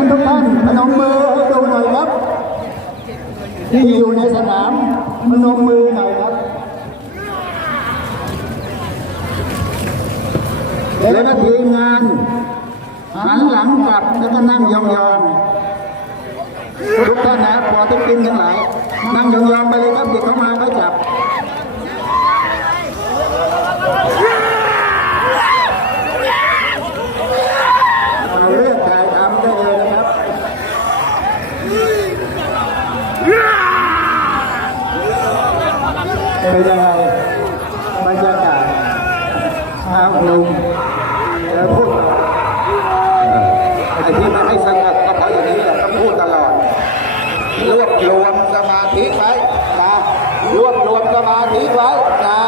น้นทุกท่านพนมมือให้ดูหน่อยครับ ที่อยู่ในสนามพนมมือหน่อยครับ แล้วก็ทีมงานหันหลังกลับแล้วก็นั่งยองๆทุกท่านนะพอทุกทีมทั้งหลายนั่งยองๆไปเลยครับเด็กเข้ามาก็จับ เป็นยังไงบรรยากาศชาวกรุงแล้วพูดไอ้ที่มัให้สงบก็เพราะอย่างนี้แหละต้พูดตลอดรวบรวมสมาธิไว้นะรวบรวมสมาธิไว้นะ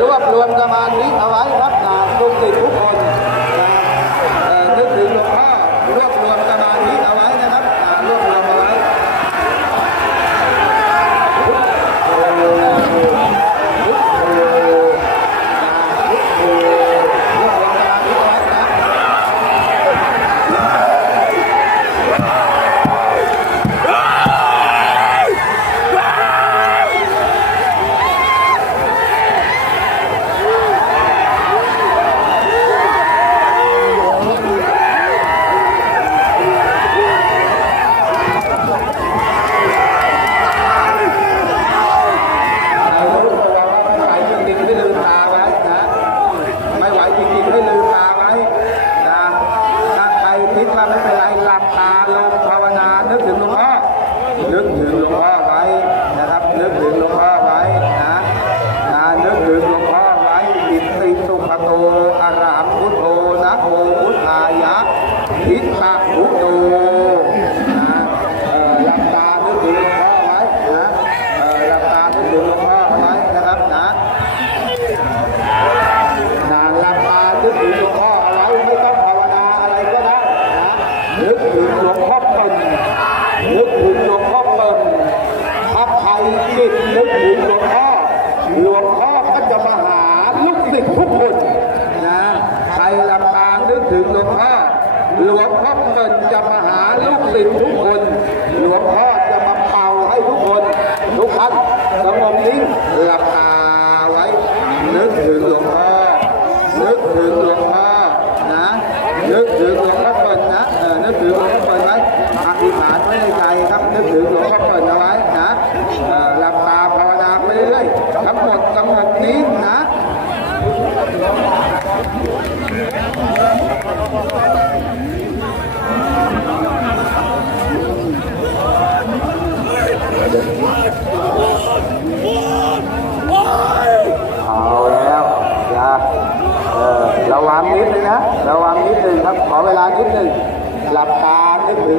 รวบรวมสมาธิเอาไว้รับนะทุกสิ่งทุ Hello. เวลานิดหนึ่งหลับตานึกถึง